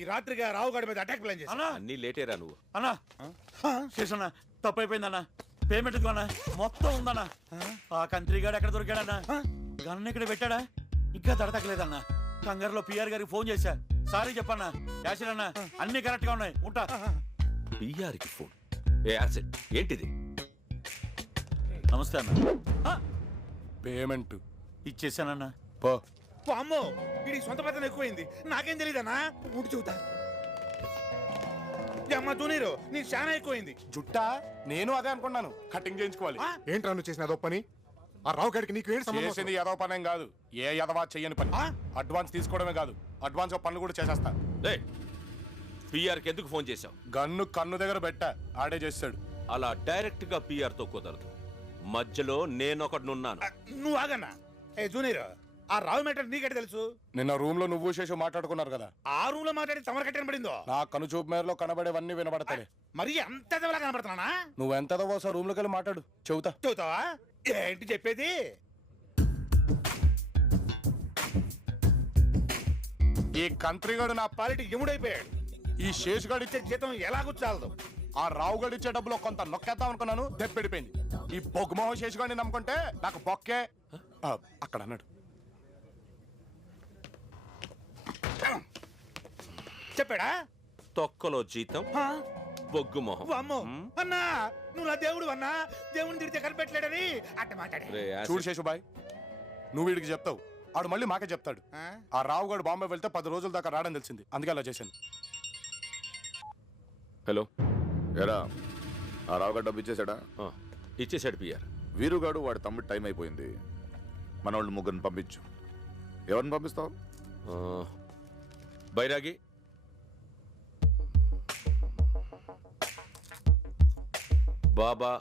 ఈ రాత్రిగా రావుగాడి మీద attack plan చేశా అన్నా. అన్నీ లేటేరా నువ్వు. అన్నా. శేషన్న తప్పైపోయిందన్నా. పేమెంట్ ఇదిగోనా మొత్తం ఉందన్నా. ఆ? కంత్రి గాడు ఎక్కడ దొరికాడన్నా? గన్న ఇక్కడ పెట్టాడా? ఇంకా తడతక్కలేదన్నా కంగారులో పిఆర్ గారికి ఫోన్ చేశా. సారీ చెప్పన్నా. యాసిన్ అన్న అన్ని కరెక్ట్గా ఉన్నాయి. ఉంటా. పిఆర్కి ఫోన్ ఏ యాసిడ్ ఏంటిది? నమస్తే అన్న. పేమెంట్ ఇచ్చేసానన్నా. పో. అమ్మో. ఇది సొంత పెద్దన ఎక్కువైంది. నాకేం తెలియదన్నా ఉండి చూతా అమ్మ జూనియర్ నీకు చాలా ఎక్కువైంది. జుట్టా? నేను అదే అనుకున్నాను. కటింగ్ చేయించుకోవాలి. ఆ? ఏంట్రా నువ్వు చేసిన అదో పని ఆ రావు గడికి నీకు ఏంటి సంబంధం చేసింది ఎదవ పనేం కాదు. ఏ ఎదవా చెయ్యని పని. ఆ? అడ్వాన్స్ తీసుకోవడమే కాదు. అడ్వాన్స్ పనులు కూడా చేసేస్తా. లే పిఆర్కి ఎందుకు ఫోన్ చేశావు? గన్ను కన్ను దగ్గర పెట్టా. ఆడే చేస్తాడు. అలా డైరెక్ట్గా పిఆర్తో కుదరదు. మధ్యలో నేనొకడున్నాను ఆ, నువ్వు ఆగన్నా. ఏ జూనియర్ ఆ రావు మ్యాటర్ నీకెట తెలుసు? నిన్న రూమ్లో నువ్వు చేసి మాట్లాడుకున్నారు కదా. ఆ రూమ్లో మాట్లాడి తమర కట్టిన పడిందో నా కను చూపు మేరలో కనబడేవన్నీ వినబడతాయి మరి అంత ఎదవలా కనబడుతున్నానా? నువ్వు ఎంత ఎదవో రూమ్లోకి వెళ్ళి మాట్లాడు. చెబుతా. చెబుతావా? ఏంటి చెప్పేది? ఈ కంత్రిగాడు నా పాలిటి ఎముడైపోయాడు ఈ శేషుగాడు ఇచ్చే ఇచ్చే జీతం ఎలా కూర్చాలదు ఆ రావుగాడు ఇచ్చే డబ్బులో కొంత నొక్కేద్దాం అనుకున్నాను దెబ్బడిపోయింది. ఈ బొగ్గుమోహన్ శేషుగాడిని నమ్ముకుంటే నాకు బొక్కే. అక్కడ అన్నాడు. చెప్పాడా? తొక్కలో జీతం ఆ? బొగ్గు మొహం. అన్నా నువ్వు నా దేవుడు అన్నా. దేవుడిని తిడితే కనిపెట్టలేడని అట్ట మాట్లాడే. రే, యాసిడ్. చూడు శేషుబాయ్ నువ్వు వీడికి చెప్తావు. ఆడు మళ్ళీ మాకే చెప్తాడు. ఆ? ఆ రావుగాడు బాంబే వెళ్తే పది రోజుల దాకా రావడం తెలిసింది. అందుకే అలా చేశాను. హలో. ఎరా ఆ రావుగడ్డ డబ్బు ఇచ్చేసాడా ఆ, ఇచ్చేసాడు పిఆర్. వీరుగాడు వాడి తమ్ముడు టైం అయిపోయింది. మన వాళ్ళు ముగ్గురిని పంపించు. ఎవరిని పంపిస్తావు? ఆ, బైరాగి. బాబా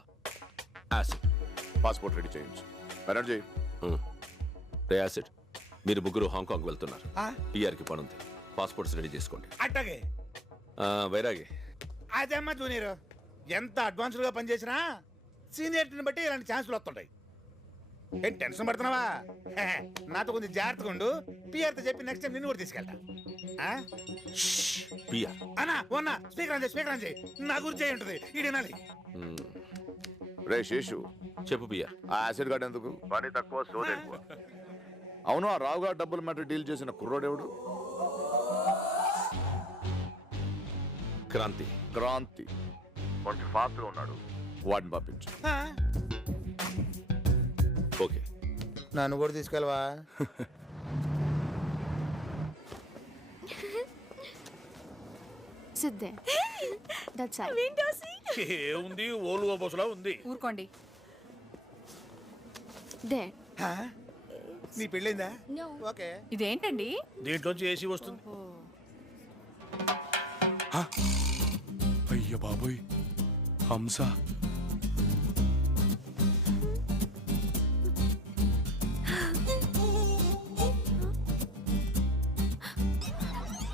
యాసిడ్. పాస్పోర్ట్ రెడీ చేయించు. బెనర్జీ ఉమ్. రే యాసిడ్ మీరు ముగ్గురు హాంకాంగ్ వెళ్తున్నారు. ఆ? పిఆర్కి పనుంది పాస్పోర్ట్స్ రెడీ చేసుకోండి. అట్టగే. ఆ, బైరాగి అదే అమ్మా జూనియర్? ఎంత అడ్వాన్స్డ్గా పనిచేసినా సీనియర్ని బట్టి ఇలాంటి ఛాన్సులు వస్తుంటాయి. ఏం టెన్షన్ పడుతున్నావా? నాతో కొంచెం జాగ్రత్తగా ఉండు. పిఆర్తో చెప్పి నెక్స్ట్ టైం నిన్ను కూడా తీసుకెళ్తా. ఆ? పిఆర్. అన్నా వన్నా స్పీకర్ అని స్పీకర్ అని నా గురించి ఉంటుంది? ఈ వినాలి రే శేషు. చెప్పు పిఆర్ ఆ యాసిడ్ గార్డ్ ఎందుకు? పని తక్కువ సోది ఎక్కువ. అవును ఆ రావుగాడు డబ్బుల మ్యాటర్ డీల్ చేసిన కుర్రోడెవడు క్రాంతి. క్రాంతి. కొంచెం ఫాస్ట్గా ఉన్నాడు. వాడిని పంపించు? ఓకే. నన్ను కూడా తీసుకెళ్ళవా? there. That side. ఏముంది? ఓలు బొసలా ఉంది. ఊరుకోండి. ఆ? నీ పెళ్ళైందా. ఓకే. ఇదేంటండి? దీంట్లోంచి ఏసీ వస్తుంది. అయ్య బాబోయ్. హంస.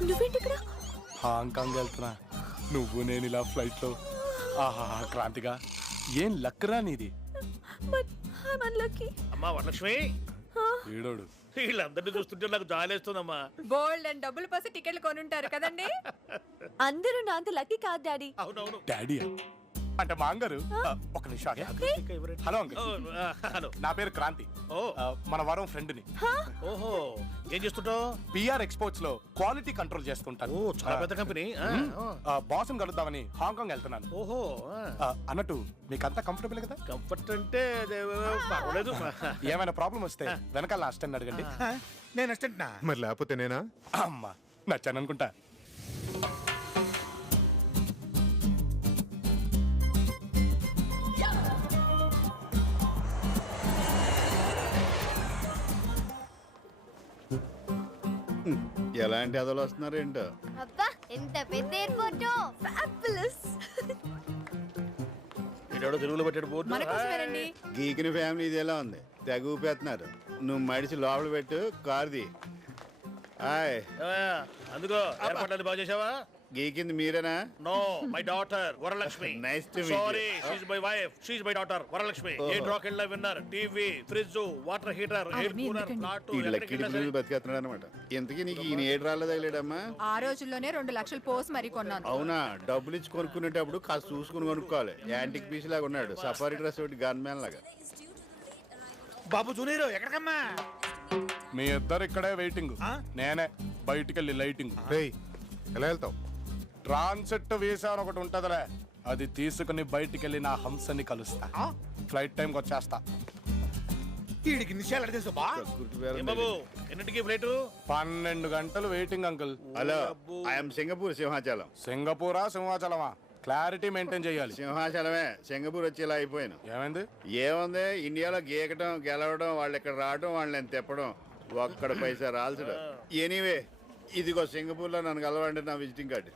నువ్వేంటి ఇక్కడ? హాంకాంగ్ వెళ్తున్నా. నువ్వు నేను ఇలా ఫ్లైట్లో ఆహా క్రాంతిగా. ఏం లక్కరా నీది? బట్ ఐ అన్లక్కీ అమ్మా వరలక్ష్మి. వీడోడు వీళ్ళందరినీ చూస్తుంటే నాకు జాలేస్తుందమ్మా. బోల్డ్ అండ్ డబ్బులు పోసి టికెట్లు కొనుంటారు కదండి? అందరూ నా అంత లక్కీ కాదు డాడీ. అవునవును. డాడీ అంటే మా అంగారు ఒక నిమిషం ఆగు. Hello uncle. హలో. నా పేరు క్రాంతి. ఓ. ఆ, మన వరం ఫ్రెండ్ని. ఓహో ఏం చేస్తుంటావు? పిఆర్ ఎక్స్పోర్ట్స్లో క్వాలిటీ కంట్రోల్ చేస్తుంటాను. ఓ చాలా పెద్ద కంపెనీ. బాస్ కలుద్దామని హాంకాంగ్ వెళ్తున్నాను. ఓహో ఆ, అన్నట్టు మీకు అంతా కంఫర్టబుల్ కదా? కంఫర్ట్ అంటే అదే, పర్వాలేదు. ఏమైనా ప్రాబ్లం వస్తే వెనకాల నా అసిస్టెంట్ అడగండి. నేను అసిస్టెంట్ నా మరి లేకపోతే నేనా? అమ్మా నచ్చాను అనుకుంటా ఎలాంటి అదలు వస్తున్నారు ఏంటో? అబ్బా ఎంత పెద్ద ఎయిర్పోర్ట్. ఫ్యాబులస్ తెలుగులో పెట్టాడు బోర్డు? గీకిన ఫ్యామిలీ ఇది ఎలా ఉంది? తెగ ఊపేస్తున్నారు. నువ్వు మడిచి లోపల పెట్టు కారుది హాయ్. అందుకో ఏర్పాట్లు బాగా చేసావా? గీకింది మీరేనా? No my daughter Varalakshmi. Meet you. Sorry she's my wife she's my daughter Varalakshmi. ఏ డ్రాక్ ఇళ్ళ winner TV fridge water heater air cooler ఈ డిప్పులు బతికేస్తున్నాడు అనమాట ఇంతకీ నీకు ఈయన ఏడు రాలేదు తగిలేడమ్మా? ఆ రోజుల్లోనే రెండు లక్షలు పోసి మరీ కొన్నాను. అవునా? డబ్బులు ఇచ్చి కొనుక్కునేటప్పుడు కాస్త చూసుకుని కొనుక్కోవాలి. యాంటిక్ పీస్ లాగా ఉన్నాడు సఫారీ డ్రెస్ ఒకటి గన్ మ్యాన్ లాగా. బాబు జూనియర్ ఎక్కడికమ్మా? మీ ఇద్దరు ఇక్కడే వెయిటింగ్ నేనే బయటికెళ్ళి లైటింగ్ రేయ్ ఎలా వెళ్తావు? ట్రాన్సిట్ వీసా అని ఒకటి ఉంటదిలే. అది తీసుకుని బయటికెళ్ళి నా హంసని కలుస్తా. ఫ్లైట్ టైంకి వచ్చేస్తా. వీడికి నిమిషాలు తెలుసు బా. ఏం బాబు ఎన్నింటికి ఫ్లైట్? పన్నెండు గంటలు waiting uncle. Hello I'm Singapore Simhachalam సింగపూరా సింహాచలమా? క్లారిటీ మెయింటైన్ చేయాలి. సింహాచలమే సింగపూర్ వచ్చి ఇలా అయిపోయాను. ఏమైంది? ఏముంది? ఇండియాలో గీకటం గెలవడం వాళ్ళు ఇక్కడ రావడం వాళ్ళని తెప్పడం ఒక్కడ పైసా రాల్చడం. ఎనీవే ఇదిగో సింగపూర్లో నన్ను కలవండి నా విజిటింగ్ కార్డు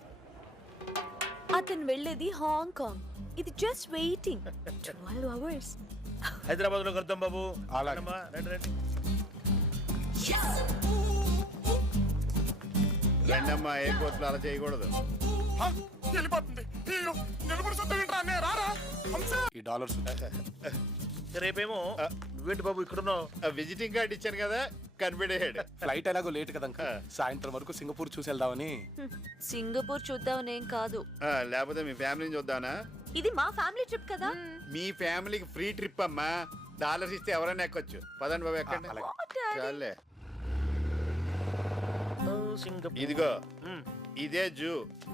అతను వెళ్ళేది హాంకాంగ్ ఇది జస్ట్ వెయిటింగ్ ట్వెల్వ్ అవర్స్ హైదరాబాద్లో కలుద్దాం బాబు. అలాగే. రండమ్మా, రండి రండి. రెండమ్మా ఎయిర్పోర్ట్లో అలా చేయకూడదు. ఈ డాలర్స్ రేపేమో నువ్వేంటి బాబు ఇక్కడున్నావు? విజిటింగ్ కార్డు ఇచ్చాను కదా. కనిపెట్టేయాడు ఫ్లైట్ ఎలాగో లేట్ కదా అంకుల్. సాయంత్రం వరకు సింగపూర్ చూసి వెళ్దామని సింగపూర్ చూద్దామనేం కాదు. ఆ, లేకపోతే మీ ఫ్యామిలీని చూద్దానా ఇది మా ఫ్యామిలీ ట్రిప్ కదా. మీ ఫ్యామిలీకి ఫ్రీ ట్రిప్ అమ్మా. డాలర్స్ ఇస్తే ఎవరైనా ఎక్కొచ్చు. పదండి బాబు ఎక్కండి. అలాగే. చాలే. సింగపూర్. ఇదిగో ఇదే జూ.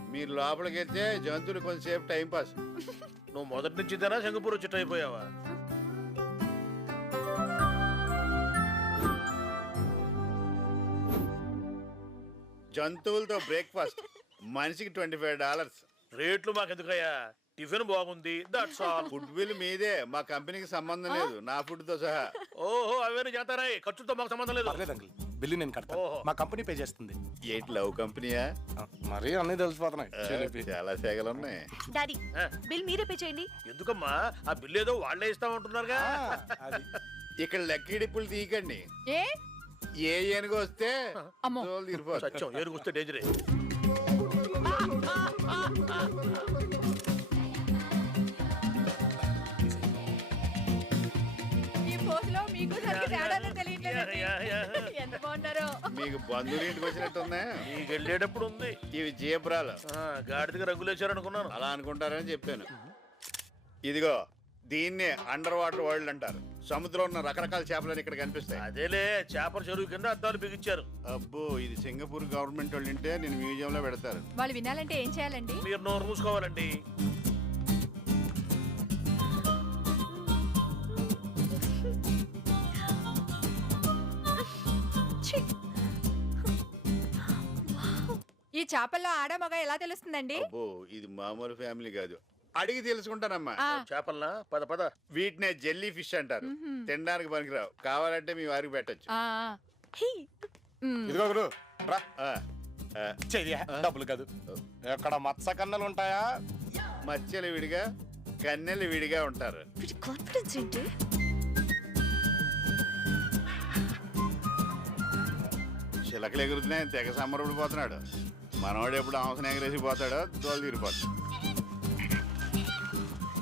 మీరు లోపలికి వెళ్తే జంతువులు కొంతసేపు టైం పాస్ నువ్వు మొదటి నుంచి సింగపూర్ వచ్చి అయిపోయావా? జంతువులతో బ్రేక్ఫాస్ట్ మనిషికి ట్వంటీ ఫైవ్ డాలర్స్ రేట్లు మాకెందుకయ్యా? టిఫిన్ బాగుంది దట్స్ ఆల్ ఫుడ్ బిల్ మీదే మా కంపెనీకి సంబంధం లేదు నా ఫుడ్తో సహా. ఓహో అవన్నీ చేస్తారాయి ఖర్చుతో మాకు సంబంధం లేదు. పర్లేదు అంకుల్ బిల్లు నేను కడతాను. ఓహో. మా కంపెనీ పే చేస్తుంది. ఏంటి లవ్ కంపెనీయా? ఆ, మరీ అన్నీ తెలిసిపోతున్నాయి. చిలిపి. చాలా సేగలు ఉన్నాయి. డాడీ ఆ. బిల్ మీరే పే చేయండి. ఎందుకమ్మా? ఆ బిల్లు ఏదో వాళ్ళే ఇస్తామంటున్నారుగా. ఆ, అది. ఇక్కడ లక్కీ డిప్పులు తీయకండి. ఏ? ఏ ఏనుగు వస్తే అమ్మో. తోలు తీరిపోతుంది. సత్యం ఏరుకొస్తే డేంజరే ఈ పోజులో మీకు దానికి తేడానే తెలియట్లేదండి. Yeah, yeah, yeah. ఎంత బాగున్నారో మీకు బంధువులు ఇంటికి వచ్చినట్టుందా నీకు వెళ్ళేటప్పుడు ఉంది ఇవి జీబ్రాలు ఆ, గాడిదకి రంగులు వేశారనుకున్నాను అలా అనుకుంటారని చెప్పాను ఇదిగో దీన్నే అండర్ వాటర్ వరల్డ్ అంటారు సముద్రంలో ఉన్న రకరకాల చేపలు ఇక్కడ కనిపిస్తాయి. అదేలే చేపల చెరువు కింద అద్దాలు బిగించారు. అబ్బో ఇది సింగపూర్ గవర్నమెంట్ వాళ్ళు ఉంటే నేను మ్యూజియం లో పెడతారు. వాళ్ళు వినాలంటే ఏం చేయాలండి? మీరు నోరు మూసుకోవాలండి! ఈ చేపల్లో ఆడ మగ ఎలా తెలుస్తుందండి? అబ్బో ఇది మామూలు ఫ్యామిలీ కాదు. అడిగి తెలుసుకుంటానమ్మా. ఆ, చేపలనా? పద పద. వీటినే జెల్లీ ఫిష్ అంటారు. తినడానికి పనికిరావు. కావాలంటే మీ వారికి పెట్టచ్చు. ఇదిగో గురు రా. ఆ, చెయ్య డబ్బులు కాదు. ఎక్కడ మత్స్య కన్నలు ఉంటాయా? మత్స్యలు విడిగా కన్నెలు విడిగా ఉంటారు. కాన్ఫిడెన్స్ ఏంటి? చిలకలు ఎగురుతున్నాయి తెగ సమ్మరపడి పోతున్నాడు మనవాడు ఎప్పుడు అవసరం ఎగరేసి పోతాడో తోలు తీరిపోతాడు.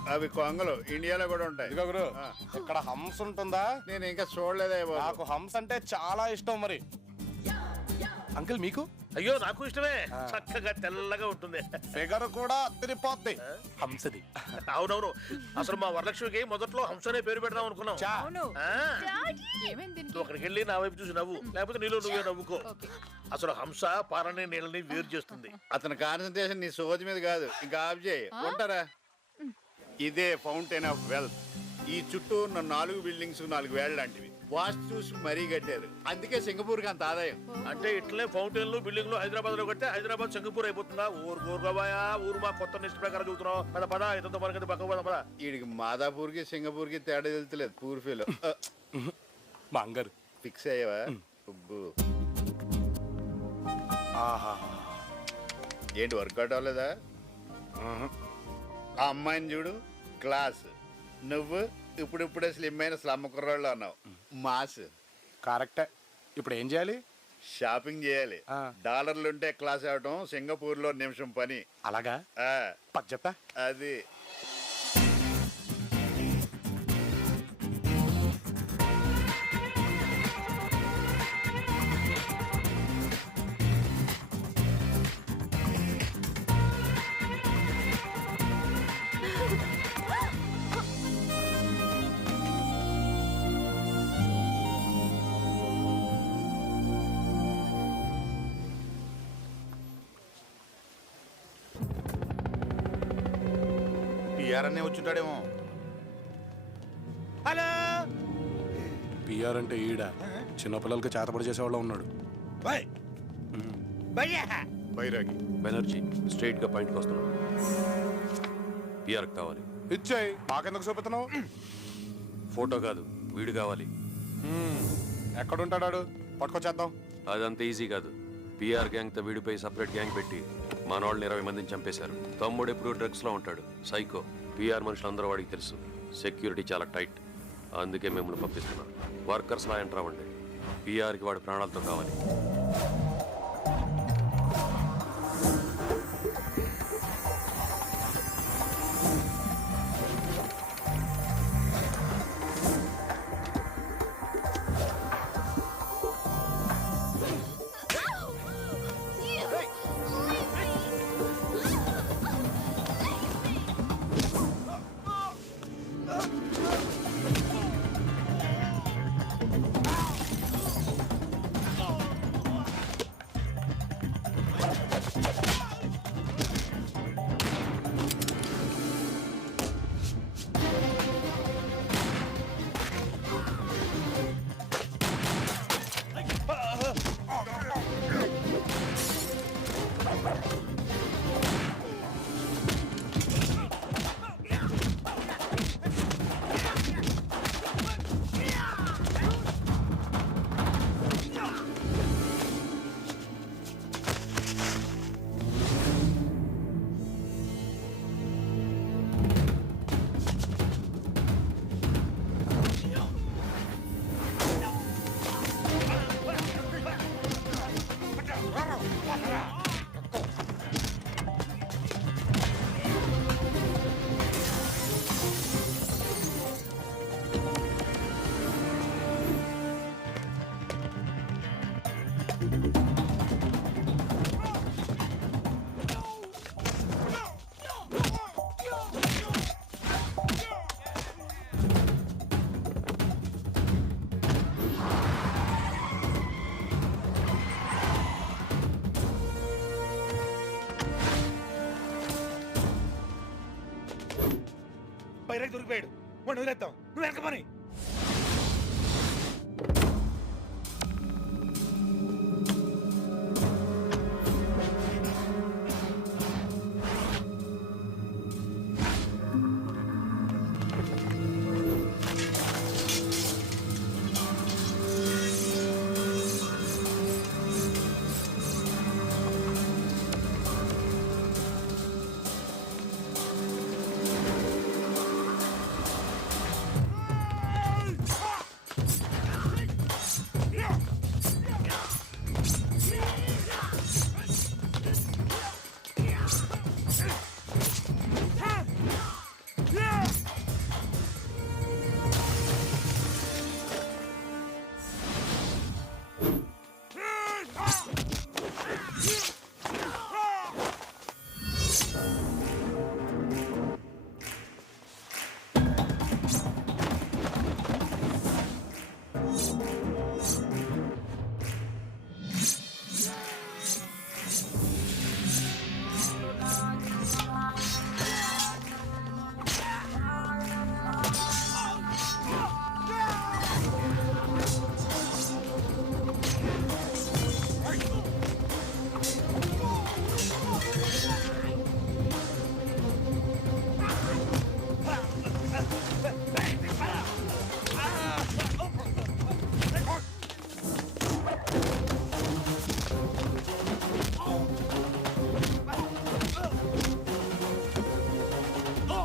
అవి కొంగలు ఇండియాలో కూడా ఉంటాయి. ఇదిగో గురు ఆ. ఇక్కడ హంస ఉంటుందా? నేను ఇంకా చూడలేదే బాబు. నాకు హంస అంటే చాలా ఇష్టం మరి. అంకుల్ మీకు? అయ్యో నాకు ఇష్టమే. చక్కగా తెల్లగా ఉంటుంది. ఫిగర్ కూడా తిరిపోద్ది. హంసది. అవునవును. అసలు మా వరలక్ష్మికి మొదట్లో హంసనే పేరు పెడదాం అనుకున్నాం. చా. అవును. ఆ, ఏమైంది దీనికి? నువ్వు అక్కడికి వెళ్ళి నా వైపు చూసి నవ్వు. లేకపోతే నీలో నువ్వే నవ్వుకో. ఓకే. అసలు హంస పారని నీళ్ళని వేరు చేస్తుంది. అతని కాన్సన్ట్రేషన్ నీ సోది మీద కాదు. ఇంకా ఆఫ్ చేయి. ఉంటారా? ఇదే ఫౌంటైన్ ఆఫ్ వెల్త్. ఈ చుట్టూ ఉన్న నాలుగు బిల్డింగ్స్ నాలుగు వేళ్ళ లాంటివి. వాస్తు చూసి మరీ కట్టారు. అందుకే సింగపూర్కి అంత ఆదాయం. అంటే ఇట్లనే ఫౌంటైన్లు బిల్డింగ్లు హైదరాబాద్లో కడితే హైదరాబాద్ సింగపూర్ అయిపోతుందా? ఊరు ఊరుకోబాయా ఊరు మా కొత్త నిష్ట ప్రకారం చూస్తున్నావు. పద పద ఇదంతా మనకి పక్క పద పద. వీడికి మాదాపూర్కి సింగపూర్కి తేడా తెలుతలేదు పూర్ఫీలో మా అంగారు ఫిక్స్ అయ్యావా? ఏంటి వర్కౌట్ అవ్వలేదా? ఆ అమ్మాయిని చూడు క్లాస్. నువ్వు ఇప్పుడిప్పుడే స్లిమ్ అయిన స్లమ్ కుర్రాళ్ళు అన్నావు. మాస్. కరెక్టే. ఇప్పుడు ఏం చేయాలి? షాపింగ్ చేయాలి. డాలర్లుంటే క్లాస్ అవటం సింగపూర్లో నిమిషం పని. అలాగా? పది చెప్తా అది. పిఆర్ అనే వచ్చుంటాడేమో. హలో? పిఆర్ అంటే ఈడ. చిన్నపిల్లలకి చేతపడి చేసేవాళ్ళ ఉన్నాడు. బాయ్ భయ్యా బైరాగి. బెనర్జీ స్ట్రైట్గా పాయింట్కి వస్తున్నాడు పిఆర్ కావాలి. ఇచ్చాయి. మాకెందుకు చూపుతున్నావు ఫోటో కాదు వీడు కావాలి. ఎక్కడుంటాడాడు? పట్టుకొచ్చేద్దాం. అదంత ఈజీ కాదు. పిఆర్ గ్యాంగ్తో వీడిపై సపరేట్ గ్యాంగ్ పెట్టి మన వాళ్ళని ఇరవై మందిని చంపేశారు. తమ్ముడు ఎప్పుడు డ్రగ్స్లో ఉంటాడు. సైకో పిఆర్ మనుషులందరూ వాడికి తెలుసు. సెక్యూరిటీ చాలా టైట్. అందుకే మిమ్మల్ని పంపిస్తున్నాను వర్కర్స్ లా ఎంటర్ అవ్వండి పిఆర్కి వాడి ప్రాణాలతో కావాలి. బైరాగి దొరికిపోయాడు. వాడు వదిలేద్దాం. నువ్వు వెనక పని.